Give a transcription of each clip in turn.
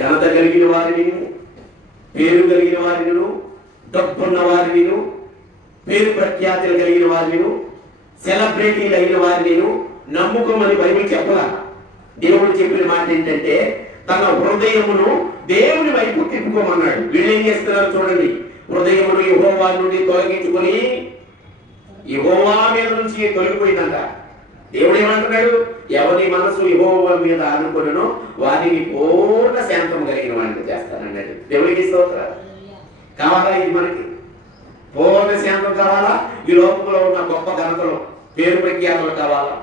ఘనత కలిగిన వారిని, పేరు కలిగిన వారిని, డబ్బున్న వారిని, పేరు ప్రఖ్యాతులు కలిగిన వారిని, సెలబ్రిటీలు అయిన వారిని నమ్ముకోమని బైబిల్ చెప్పలా. దేవుడు చెప్పిన మాట ఏంటంటే తన హృదయమును దేవుని వైపు తిప్పుకోమన్నాడు. వీళ్ళు ఏం చేస్తున్నారు చూడండి, హృదయమును యెహోవా నుండి తొలగించుకొని యెహోవా మీద నుంచి తొలగిపోయిందంట. దేవుడు ఏమంటున్నాడు, ఎవరి మనసు యెహోవా మీద అనుకునో వారిని పూర్ణ శాంతం కలిగిన వాడిని చేస్తానన్నాడు. దేవుడికి స్తోత్రం. కావాలా ఇది మనకి? పూర్ణ శాంతం కావాలా? ఈ లోకంలో ఉన్న గొప్ప ఘనతలు, పేరు ప్రఖ్యాతులు కావాలా?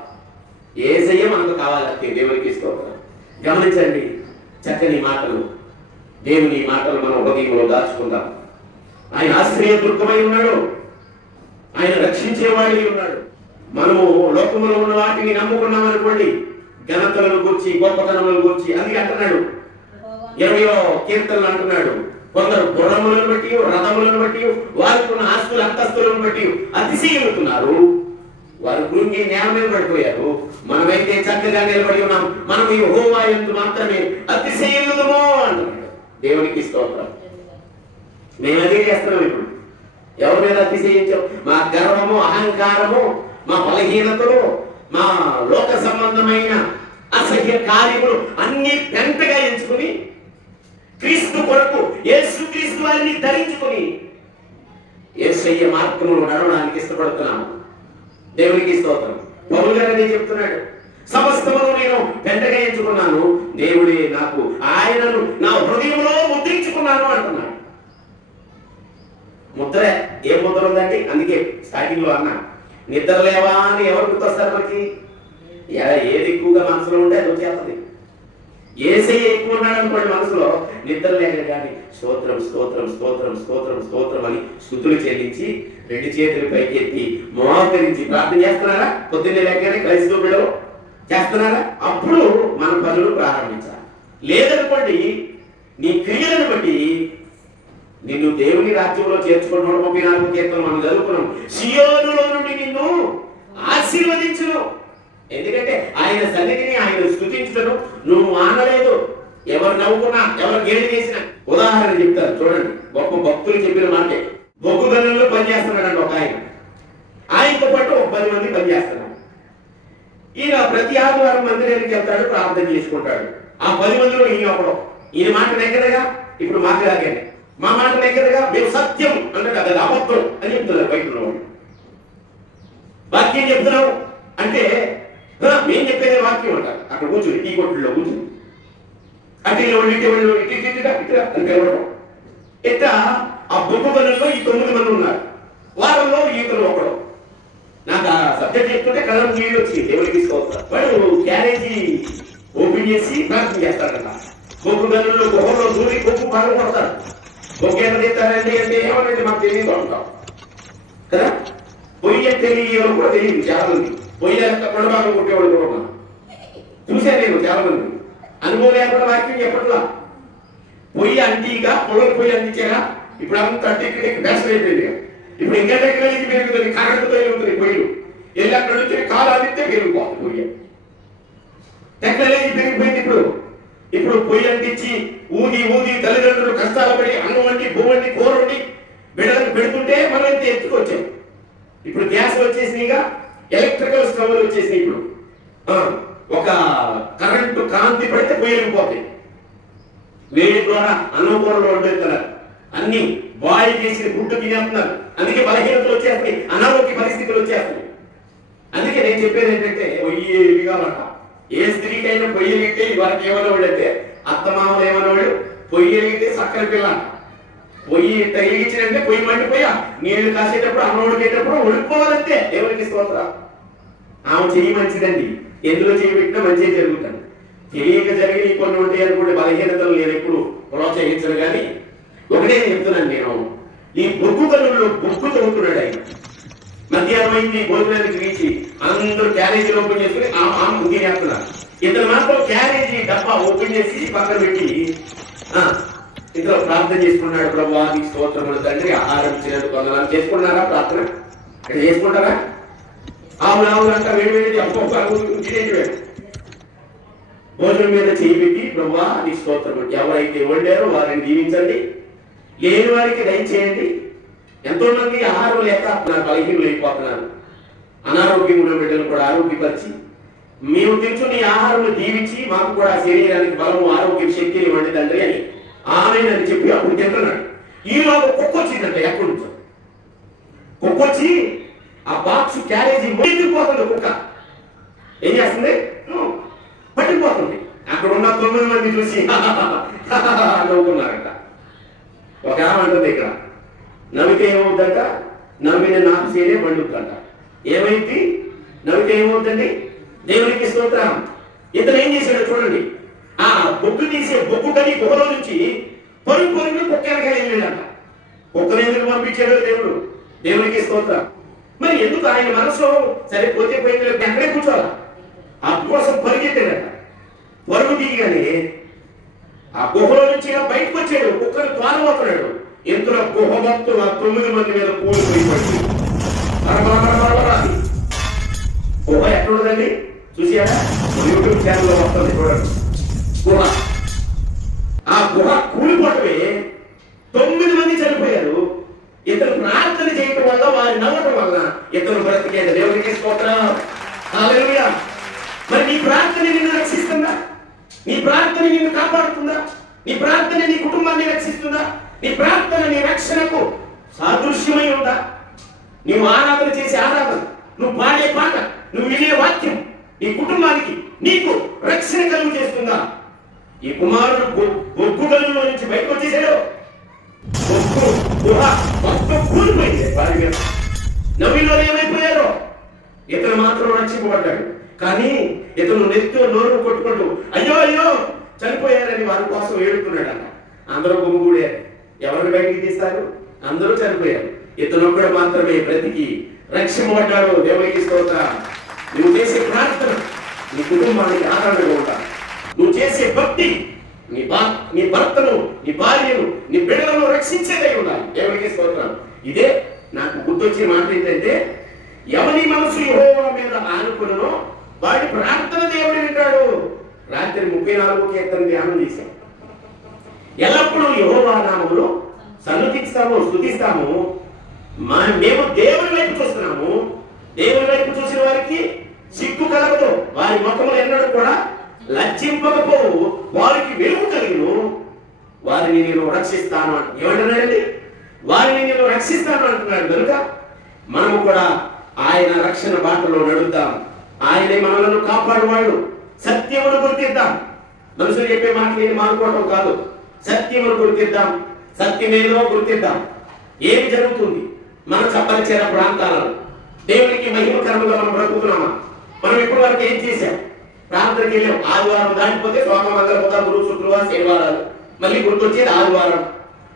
యేసయ్య మనకు కావాలంటే. దేవుడికి స్తోత్రం. గమనించండి చక్కని మాటలు, దేవుని మాటలు మనం హృదయంలో దాచుకుందాం. ఆయన ఆశ్రయదుర్గమై ఉన్నాడు, ఆయన రక్షించేవాడి ఉన్నాడు. మనము లోకములో ఉన్న వాటిని నమ్ముకున్నాం అనుకోండి, ఘనతలను గురించి, గొప్పతనములను గురించి. అందుకే అంటున్నాడు 20వ కీర్తనలు అంటున్నాడు, కొందరు గుర్రములను బట్టి, రథములను బట్టి, వారికి ఉన్న ఆస్తుల అంతస్తులను బట్టి అతిశయముతున్నారు. వారు కృంగి నేల మీద పడిపోయారు. మనమైతే చక్కగా నిలబడి ఉన్నాం. మనం యెహోవా యందు మాత్రమే అతిశయములము అంటున్నాడు. దేవునికి స్తోత్రం. మేము అదే చేస్తున్నాం. ఇప్పుడు ఎవరి మీద అతిశయించాం? మా గర్వము, అహంకారము, మా బలహీనతలు, మా లోక సంబంధమైన అసహ్య కార్యములు అన్ని పెంటగా ఎంచుకుని క్రీస్తు కొరకు యేసు క్రీస్తు వారిని ధరించుకుని యేసయ్య మార్గమును నడవడానికి ఇష్టపడుతున్నాము. దేవునికి స్తోత్రం. పౌలు గారు అదే చెప్తున్నాడు, సమస్తమును నేను పెంటగా ఎంచుకున్నాను, దేవుడే నాకు ఆయనను నా హృదయంలో ముద్రించుకున్నాను అంటున్నాడు. ముద్ర ఏ ముద్ర ఉందండి? అందుకే స్టార్టింగ్ లో అన్నా, నిద్ర లేవా అని ఎవరు గుర్తొస్తారు మనకి? ఏది ఎక్కువగా మనసులో ఉంటే అది వచ్చేస్తుంది. యేసయ్య ఎక్కువ ఉన్నాడు అనుకోండి మనసులో, నిద్ర లేక కానీ స్తోత్రం స్తోత్రం స్తోత్రం స్తోత్రం స్తోత్రం అని స్తుతులు చెల్లించి 2 చేతులు పైకెత్తి మోకరించి ప్రార్థన చేస్తున్నారా? పొద్దున్నే లేకనే క్రైస్తవ బిడ్డలు చేస్తున్నారా? అప్పుడు మన పనులు ప్రారంభించాలి. లేదనుకోండి, నీ క్రియలను బట్టి నిన్ను దేవుని రాజ్యంలో చేర్చుకున్న 134 కీర్తనలు మనం చదువుకున్నాం. సియోనులో నుండి నిన్ను ఆశీర్వదించును. ఎందుకంటే ఆయన సన్నిధిని, ఆయన స్తుతించడం నువ్వు మానలేదు. ఎవరు నవ్వుకున్నా, ఎవరు గేలి చేసినా. ఉదాహరణ చెప్తారు చూడండి, గొప్ప భక్తులు చెప్పిన మాటే. బొగ్గు గనుల్లో పనిచేస్తున్నాడండి ఒక ఆయన. ఆయనతో పాటు 10 మంది పనిచేస్తున్నారు. ఈయన ప్రతి ఆదివారం మందిరానికి వెళ్తాడు, ప్రార్థన చేసుకుంటాడు. ఆ 10 మందిలో ఈయన ఒకడు. ఈయన మాట నెగ్గదగా, ఇప్పుడు మాట్లాడాలి. మా మాట నెగ్గదగా, మేము సత్యం అంటే అది అబద్ధం అని చెప్తున్నారు బయట ఉన్నవాడు. వాక్యం చెప్తున్నావు అంటే మేము చెప్పేదే వాక్యం అంటారు. అక్కడ కూర్చుని టీ కొట్టులో కూర్చుని అంటే ఇట్లా ఆ బొగ్గు గనుల్లో ఈ 9 మంది ఉన్నారు. వారంలో ఈతలు ఒకడు. నాకు ఆ సబ్జెక్ట్ చెప్తుంటే కళ్ళ నీళ్ళు వచ్చి దేవుడికి తీసుకోవస్తారు. వాడు క్యారేజీ ఓపెన్ చేసి ప్రార్థన చేస్తాడట. బొగ్గు గనుల్లో గుహంలో దూరి బొగ్గు బాగా కొడతాడు. బొగ్గు ఎంత తెస్తారండి అంటే ఏమనంటే మాకు తెలియదు అంటాం కదా. పొయ్యి తెలియదు కూడా తెలియదు చాలా మంది. పొయ్యి ఎంత కొడబాగా కొట్టేవాడు కూడా ఉన్నాను, చూశాను నేను చాలా మంది. అనుభవం లేకుండా వాక్యం చెప్పట్లా. పొయ్యి అంటీగా పొలం పొయ్యి అందించారా? ఇప్పుడు అంతా టిక్కి బ్యాస్ అయిపోయింది. ఇప్పుడు ఇంకా దగ్గర నుంచి పెరుగుతుంది, కరెంటుతో వెళ్తుంది పొయ్యిలు. వెళ్ళి అక్కడ నుంచి కాలు అందిస్తే పెరిగిపోతుంది పొయ్యి. టెక్నాలజీ పెరిగిపోయింది. ఇప్పుడు పొయ్యి అంటించి ఊది తల్లిదండ్రులు కష్టాలు పడి అన్నం వండి, భూమి వండి, కూర వండి బిడ్డలకు పెడుతుంటే మనం ఎంత ఎత్తుకొచ్చాం. ఇప్పుడు గ్యాస్ వచ్చేసినాయిగా, ఎలక్ట్రికల్ స్టవ్లు వచ్చేసినాయి. ఇప్పుడు ఒక కరెంటు కాంతి పడితే పొయ్యిలు పోతాయి. వేడి ద్వారా అన్నం కూరలు వండుతున్నారు, అన్ని బాయిల్ చేసి గుడ్డు తినేస్తున్నారు. అందుకే బలహీనతలు వచ్చేస్తాయి, అనారోగ్య పరిస్థితులు వచ్చేస్తాయి. అందుకే నేను చెప్పేది ఏంటంటే పొయ్యి కావాలంట. ఏ స్త్రీకైనా పొయ్యి వెలిగితే వారికి ఏమనేవాడు అంటే, అత్తమామలు ఏమనేవాడు, పొయ్యి వెలిగితే చక్కర పిల్ల. పొయ్యి వెలిగించినంటే పొయ్యి మండిపోయా నీళ్లు కాసేటప్పుడు, అన్నం ఉడికేటప్పుడు ఉడిపోవాలంటే. ఎవరికి స్తోత్రం. ఆమె చెయ్యి మంచిదండి, ఎందులో చెయ్యి పెట్టినా మంచిగా జరుగుతుంది. తెలియక జరిగి కొన్ని ఉంటాయి అనుకుంటే బలహీనతలు నేను ఎప్పుడు ప్రోత్సహించను. కానీ ఒకటే చెప్తున్నాను నేను, ఈ బొగ్గు గనుల్లో బొగ్గు చదువుతున్నాడు ఆయన. మధ్యాహ్నం అయింది, భోజనానికి రీచి అందరూ క్యారేజీలు ఓపెన్ చేసుకుని తినేస్తున్నారు. ఇతను మాత్రం క్యారేజీ డబ్బా ఓపెన్ చేసి పక్కన పెట్టి ఇందులో ప్రార్థన చేసుకున్నాడు. ప్రభువా నీకు స్తోత్రములు తండ్రి, ఆహారం ఇచ్చినందుకు వందనాలు. చేసుకున్నారా ప్రార్థన? ఇక్కడ చేసుకుంటారా? ఆవులు అంతా వేడి అప్ప భోజనం మీద చేయి పెట్టి ప్రభువా నీ స్తోత్రం, ఎవరైతే వండారో వారిని దీవించండి, లేని వారికి దయచేయండి. ఎంతో మంది ఆహారం లేక బలహీనులు అయిపోతున్నారు. అనారోగ్యం ఉన్న బిడ్డలు కూడా ఆరోగ్యపరిచి మేము తింటున్న ఆహారం దీవించి మాకు కూడా శరీరానికి బలము ఆరోగ్యం శక్తిని ఇవ్వండి తండ్రి అని ఆమె అని చెప్పి అప్పుడు తింటున్నాడు. ఈలోగా కుక్క వచ్చిందంటే ఎక్కడి నుంచో కుక్క వచ్చి ఆ బాక్స్ క్యారేజీ పట్టుకుపోతుంది. కుక్క ఏం చేస్తుంది? పట్టుకుపోతుంది. అక్కడ ఉన్న 9 మంది చూసి నవ్వుకున్నారట. ఒక ఆమె అంటుంది ఇక్కడ నవ్వితే ఏమవుతుందంట, నవ్విన నాకు సేనే పండుగంట. ఏమైంది? నవ్వితే ఏమవుతుంది? దేవునికి స్తోత్రం. ఇతను ఏం చేశాడో చూడండి. ఆ బొగ్గు తీసే బొగ్గు కని గుహలో నుంచి పరుగు పరుగులు కుక్కలకి వెళ్ళాడంట. కుక్కను ఎందుకు పంపించాడో దేవుడు. దేవునికి స్తోత్రం. మరి ఎందుకు ఆయన మనసులో సరే పోతే పోయింది ఎక్కడే కూర్చోవాలా ఆ కోసం పరిగెత్తాడట. పరుగు దిగానే ఆ గుహలో నుంచి బయటకు వచ్చాడు. కుక్కను త్వారపోతున్నాడు. ఇంతలో గుహ మొత్తం ఆ 9 మంది మీద కూలిపోయి గుహ ఎక్కడుందండి చూసారా? యూట్యూబ్ ఛానల్లో వస్తుంది చూడండి. గుహ ఆ గుహ కూలిపోవటమే 9 మంది చనిపోయారు. ఇతను ప్రార్థన చేయటం వల్ల వారి నవ్వటం వల్ల ఇతను బ్రతికేది. దేవుడికి స్తోత్రం. హల్లెలూయా. మరి నీ ప్రార్థన నిన్ను రక్షిస్తుందా? నీ ప్రార్థన నిన్ను కాపాడుతుందా? నీ ప్రార్థన నీ కుటుంబాన్ని రక్షిస్తుందా? నీ ప్రార్థన నీ రక్షణకు సాదృశ్యమై ఉందా? నువ్వు ఆరాధన చేసే ఆరాధన, నువ్వు పాడే పాట, నువ్వు వినే వాక్యం నీ కుటుంబానికి నీకు రక్షణ కలుగు చేస్తుందా? ఈ కుమారుడు బొగ్గు గదులో నుంచి బయటకు వచ్చేసాడు. బొగ్గు గుహ మొత్తం కూలిపోయింది. వారి మీద నవ్విలో ఏమైపోయారో ఇతను మాత్రం రక్షింపబడ్డాడు. కానీ ఇతను నెత్తి నోరు కొట్టుకుంటూ అయ్యో అయ్యో చనిపోయారని వారి కోసం ఏడుతున్నాడు అన్న. అందరూ గుమ్ముగూడే. ఎవరిని బయటికి తీస్తారు? అందరూ చనిపోయారు. ఇతను కూడా మాత్రమే బ్రతికి రక్షింపబడ్డాడు. దేవునికి స్తోత్రం. నువ్వు చేసే ప్రార్థన నీ కుటుంబానికి ఆదరణగా ఉంటా. నువ్వు చేసే భక్తి నీ భర్తను, నీ భార్యను, నీ బిడ్డలను రక్షించేదై ఉండాలి. దేవునికి స్తోత్రం. ఇదే నాకు గుర్తొచ్చే మాట ఏంటంటే, ఎవరి మనసు యెహోవా మీద ఆనుకునో వాడి ప్రార్థన దేవుడు వింటాడు. రాత్రి 34వ కీర్తన ధ్యానం చేశాం. ఎల్లప్పుడూ యెహోవా నామములో సన్నుతిస్తాము, స్తుతిస్తాము. మేము దేవుని వైపు చూస్తున్నాము. దేవుని వైపు చూసిన వారికి సిగ్గు కలగదు. వారి ముఖములు ఎన్నడూ కూడా లజ్జింపకపోవు. వారికి వెలుగు కలిగిను. వారిని నేను రక్షిస్తాను అంట. ఏమంటున్నాడండి? వారిని నేను రక్షిస్తాను అంటున్నాడు. కనుక మనము కూడా ఆయన రక్షణ బాటలో నడుద్దాం. ఆయనే మనలను కాపాడువాడు. సత్యమును గుర్తిద్దాం. మనుషులు చెప్పే మాటలు ఏమి మానుకోవటం కాదు. సత్యమును గుర్తిద్దాం. సత్యమేదో గుర్తిద్దాం. ఏమి జరుగుతుంది మన చప్పరిచేర ప్రాంతాలలో? దేవునికి మహిమకరంగా మనం బ్రతుకుతున్నామా? మనం ఇప్పటి వరకు ఏం చేశాం? ప్రార్థనకి వెళ్ళాం. ఆదివారం దాటిపోతే సోమ, మంగళ, బుధ, గురు, శుక్రవారం, శనివారాలు. మళ్ళీ గుర్తొచ్చేది ఆదివారం.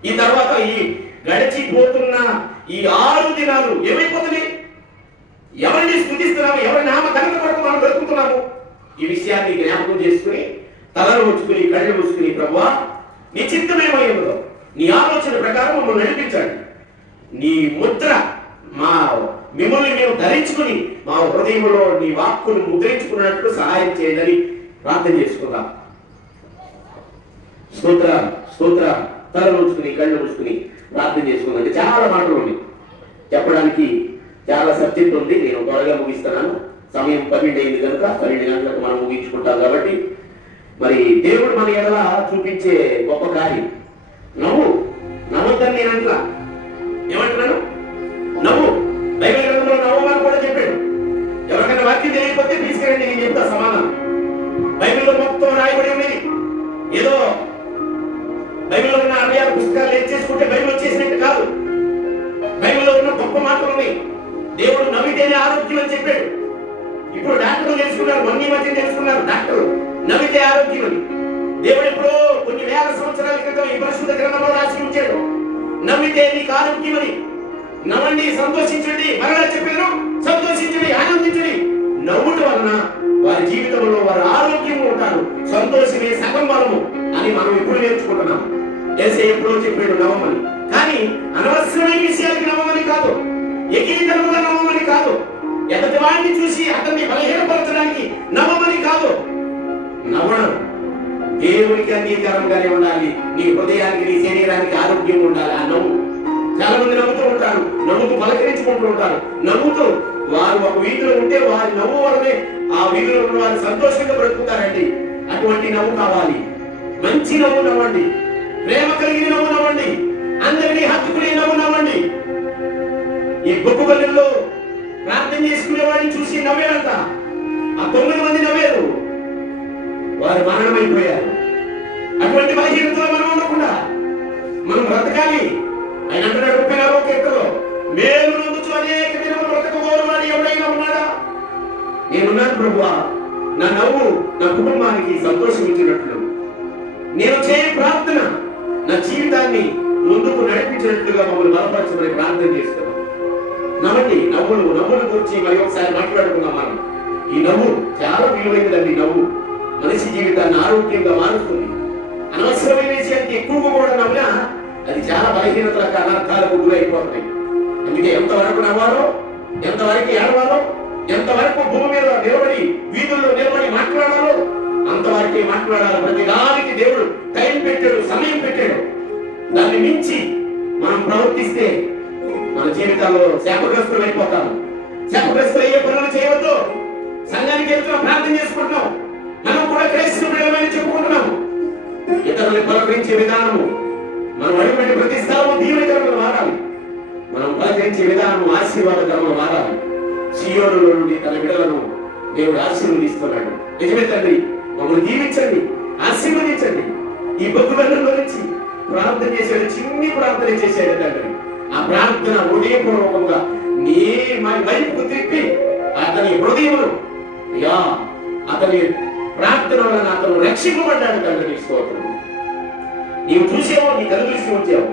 ఈ తర్వాత ఈ గడిచిపోతున్న ఈ 6 దినాలు ఏమైపోతున్నాయి? ఎవరిని స్తుతిస్తున్నాము? ఎవరి నామ ఘనత కొరకు మనం బ్రతుకుతున్నాము? ఈ విషయాన్ని జ్ఞాపకం చేసుకుని తలను ఉంచుకుని కళ్ళు మూసుకుని ప్రభువా నీ చిత్తమేమై ఉన్నదో నీ ఆలోచన ప్రకారం మమ్మల్ని నడిపించండి. నీ ముద్ర మిమ్మల్ని మేము ధరించుకుని మా హృదయంలో నీ వాక్కును ముద్రించుకున్నట్లు సహాయం చేయదని ప్రార్థన చేసుకుందాం. స్తోత్ర స్తోత్ర. తలను ఉంచుకుని కళ్ళు మూసుకుని ప్రార్థన చేసుకుందాం. చాలా మాటలు ఉన్నాయి చెప్పడానికి, చాలా సబ్జెక్ట్ ఉంది. నేను త్వరగా ముగిస్తున్నాను. సమయం 12 అయింది కనుక 12 గంటలకు మనం ముగించుకుంటాం. కాబట్టి మరి దేవుడు మన ఎడల చూపించే గొప్ప కార్యం నవ్వొద్దని నేను అంటున్నా. ఏమంటున్నాను? నవ్వు. బైబిల్ గ్రంథంలో నవ్వమని కూడా చెప్పాడు. ఎవరికైనా వాక్యం తెలియకపోతే తీసుకురండి, నేను చెప్తా సమాధానం. బైబిల్లో మొత్తం రాయబడి ఉన్నది. ఏదో బైబిల్లో ఉన్న 66 పుస్తకాలు ఏం చేసుకుంటే బైబిల్ వచ్చేసినట్టు కాదు. బైబిల్లో ఉన్న గొప్ప మాటలు ఉన్నాయి. దేవుడు నవ్వితేనే ఆరోగ్యం అని చెప్పాడు. ఇప్పుడు డాక్టర్లు తెలుసుకున్నారు, మొన్న మధ్య తెలుసుకున్నారు డాక్టర్లు నవ్వితే ఆరోగ్యం అని. దేవుడు ఎప్పుడో కొన్ని వేల సంవత్సరాల క్రితం ఈ పరిశుద్ధ గ్రంథంలో రాసి ఉంచాడు. నవ్వితే నీకు ఆరోగ్యం అని. నవ్వండి, సంతోషించండి. మరలా చెప్పారు, సంతోషించండి, ఆనందించండి. నవ్వుట వలన వారి జీవితంలో వారు ఆరోగ్యంగా ఉంటారు. సంతోషమే సగం బలము అని మనం ఎప్పుడు నేర్చుకుంటున్నాం. యేసయ్య ఎప్పుడో చెప్పాడు నవ్వమని. కానీ అనవసరమైన విషయాలకి నవ్వమని కాదు, ఎకీకరముగా నవ్వమని కాదు, ఎదుటి వాడిని చూసి అతన్ని బలహీనపరచడానికి నవ్వమని కాదు. నవ్వడం దేవునికి అంగీకారంగానే ఉండాలి. నీ హృదయానికి, నీ శరీరానికి ఆరోగ్యం ఉండాలి. ఆ నవ్వు చాలా మంది నవ్వుతూ ఉంటారు, నవ్వుతూ పలకరించుకుంటూ ఉంటారు. నవ్వుతూ వారు ఒక వీధిలో ఉంటే వారి నవ్వు వల్లనే ఆ వీధిలో ఉన్న వారు సంతోషంగా బ్రతుకుతారండి. అటువంటి నవ్వు కావాలి. మంచి నవ్వు నవ్వండి, ప్రేమ కలిగిన నవ్వు నవ్వండి, అందరినీ హత్తుకునే నవ్వు నవ్వండి. ఈ గొప్ప గల్లీలో ప్రార్థన చేసుకునే వాడిని చూసి నవ్వారంట. ఆ 9 మంది నవ్వారు, వారు మరణమైపోయారు. అటువంటి బలహీనతలో మనం ఉండకుండా మనం బ్రతకాలి. ఆయన అంటున్నాడు 34వ కీర్తనలో, మేలు నొందుచు అనేక దినములు బ్రతకగోరు వాడు ఎవడైనా ఉన్నాడా? నేనున్నాను ప్రభువా, నా నవ్వు నా కుటుంబానికి సంతోషం ఇచ్చినట్లు, నేను చేయ ప్రార్థన నా జీవితాన్ని ముందుకు నడిపించినట్లుగా మమ్మల్ని బలపరచమని ప్రార్థన చేస్తున్నాం. నవ్వండి. నవ్వుల గురించి మరి ఒకసారి మాట్లాడుకున్నాం మనం. ఈ నవ్వు చాలా విలువైనదండి. నవ్వు మనిషి జీవితాన్ని ఆరోగ్యంగా మారుస్తుంది. అనవసరమైన విషయానికి ఎక్కువగా కూడా నవ్వినా అది చాలా బలహీనతలకు, అనర్థాలకు గురైపోతాయి. అందుకే ఎంతవరకు నవ్వాలో, ఎంతవరకు ఏడవాలో, ఎంతవరకు భూమి మీద నిలబడి వీధుల్లో నిలబడి మాట్లాడాలో అంతవరకే మాట్లాడాలి. ప్రతి దానికి దేవుడు టైం పెట్టాడు, సమయం పెట్టాడు. దాన్ని మించి మనం ప్రవర్తిస్తే మన జీవితాల్లో శాపగ్రస్తులు అయిపోతాము. శాపగ్రస్తులు అయ్యే పనులు చేయవద్దు. సంఘానికి వెళ్తున్నాం, ప్రార్థన చేసుకుంటున్నాం, మనం కూడా క్రైస్తవులని చెప్పుకుంటున్నాము. ఇతరులను పలకరించే విధానము, మనం అడిగిన ప్రతి స్థలము దీవెనకరంగా మారాలి. మనం పలకరించే విధానము ఆశీర్వాదకరంగా మారాలి. సియోనులో నుండి తన బిడ్డలను దేవుడు ఆశీర్వదిస్తున్నాడు. నిజమే తండ్రి, మమ్మల్ని దీవించండి, ఆశీర్వదించండి. ఈ భక్తులను గురించి ప్రార్థన చేశాడు, చిన్ని ప్రార్థన చేశాడు తండ్రి. ఆ ప్రార్థన హృదయపూర్వకంగా నీ వైపుకు తిప్పి అతని హృదయమును, అయ్యా అతని ప్రార్థన వలన అతను రక్షింపబడ్డాడు తండ్రి. స్తోత్రం. నీవు చూసావో, నీ కళ్ళు చూసి వచ్చావు.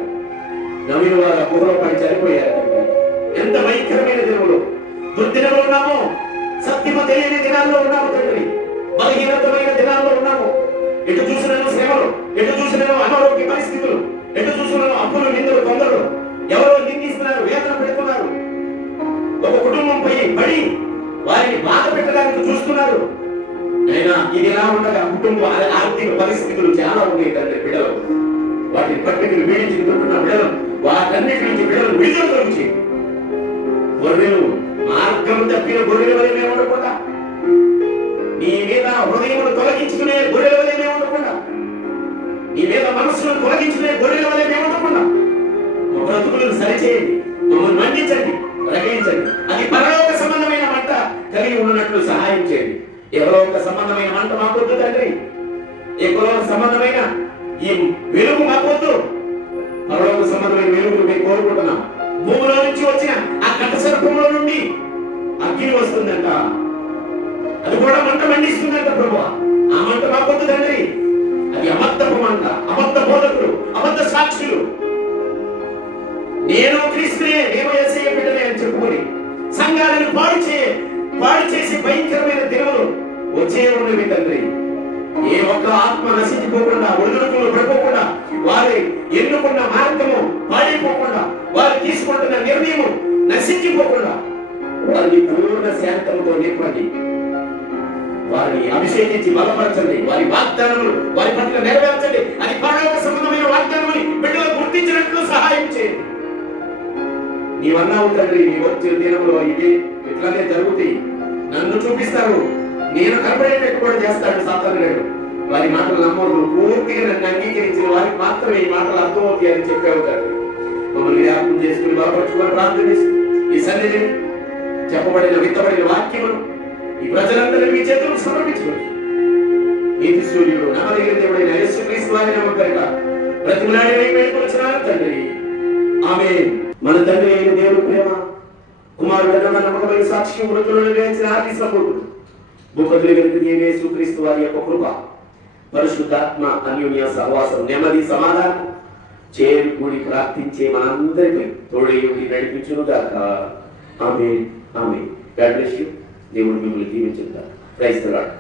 నవీన వారు గుహలో పడి చనిపోయారు. ఎంత భయంకరమైన దినములు, దుర్దినంలో ఉన్నాము. సత్యము తెలియని దినాల్లో ఉన్నాము తండ్రి. బలహీనతమైన దినాల్లో ఉన్నాము. ఎటు చూసినాను శ్రమలు, ఎటు చూసినాను అనారోగ్య పరిస్థితులు, ఎటు చూసినాను అప్పులు, నిందలు, తొందరలు. ఎవరో నిందిస్తున్నారు, వేదన పెడుతున్నారు. ఒక కుటుంబం పడి వారిని బాధ పెట్టడానికి చూస్తున్నారు. అయినా ఇది ఎలా ఉండగా కుటుంబ ఆర్థిక పరిస్థితులు చాలా ఉన్నాయి తండ్రి. బిడ్డలు వాటిని పట్టికలు వీడించుకుంటున్న బిడ్డలు, వాటన్నిటి నుంచి బిడ్డలు విడుదల కలిగి గొర్రెలు మార్గం తప్పిన గొర్రెల వలె ఉండకుండా, నీ మీద హృదయమును తొలగించుకునే గొర్రెల వలె ఉండకుండా, నీ మీద మనస్సును తొలగించుకునే గొర్రెల వలె ఉండకుండా మా బ్రతుకులను సరిచేయండి, మమ్మల్ని మండించండి, రగించండి. అది పరలోక సంబంధమైన మంట కలిగి ఉన్నట్లు సహాయం చేయండి. ఎవరోక సంబంధమైన మంట మాకొద్దు తండ్రి. ఎవరోక సంబంధమైన ఈ వెలుగు మాకొద్దు. పరలోక సంబంధమైన వెలుగులు మేము కోరుకుంటున్నాం. భూమిలో నుంచి వచ్చిన ఆ కట సర్పంలో నుండి అగ్ని వస్తుందంట, అది కూడా మంట మండిస్తుందంట ప్రభు. ఆ మంట మాకొద్దు తండ్రి. అది అబద్ధపు మంట, అబద్ధ బోధకులు, అబద్ధ సాక్షులు, నేను క్రీస్తునే, నేను యేసయ్య బిడ్డనే అని చెప్పుకొని సంఘాలను పాడు చేసి భయంకరమైన దినములు వచ్చే ఉన్నవి తండ్రి. ఏ ఒక్క ఆత్మ నశించిపోకుండా, ఒడిదుడుకులు పడిపోకుండా, వారి ఎన్నుకున్న మార్గము పాడైపోకుండా, వారు తీసుకుంటున్న నిర్ణయము నశించిపోకుండా వారిని పూర్ణ శాంతంతో నింపండి. వారిని అభిషేకించి బలపరచండి. వారి వాగ్దానములు వారి పట్ల నెరవేర్చండి. అది పరలోక సంబంధమైన వాగ్దానములు బిడ్డలు గుర్తించినట్లు సహాయం చేయండి. నీవన్నావు తండ్రి, నీ వచ్చే దినంలో ఇది ఇట్లానే జరుగుతాయి, నన్ను చూపిస్తారు, నేను కనబడేటట్టు కూడా చేస్తాడు సాతానుడు. వారి మాటలు నమ్మరు. పూర్తిగా నన్ను అంగీకరించిన వారికి మాత్రమే ఈ మాటలు అర్థమవుతాయి అని చెప్పావు తండ్రి. మమ్మల్ని జ్ఞాపకం చేసుకుని బలపరచుకొని ప్రార్థన చేసి ఈ సన్నిధిని చెప్పబడిన విత్తబడిన వాక్యములు ఈ ప్రజలందరినీ మీ చేతులకు సమర్పించుకోండి. నీతి సూర్యుడు నమ్మదగిన దేవుడైన యేసుక్రీస్తు వారి నామమున ప్రతిమలాడి వేడుకొనుచున్నాను తండ్రి. ఆమేన్. మన తండ్రి అయిన దేవుని ప్రేమ, కుమారుడైన నమ్మకమైన సాక్షి, మృతులను లేచిన ఆది సంపూర్ణుడు, భూపతులైన యేసుక్రీస్తు వారి యొక్క కృప, పరిశుద్ధాత్మ అన్యోన్య సహవాసం, నెమ్మది, సమాధానం చేరుకుని ప్రార్థించే మనందరికీ తోడై ఉండి నడిపించును గాక. Amen. Amen. God bless you. దేవుడు మిమ్మల్ని దీవించును గాక. Praise the lord.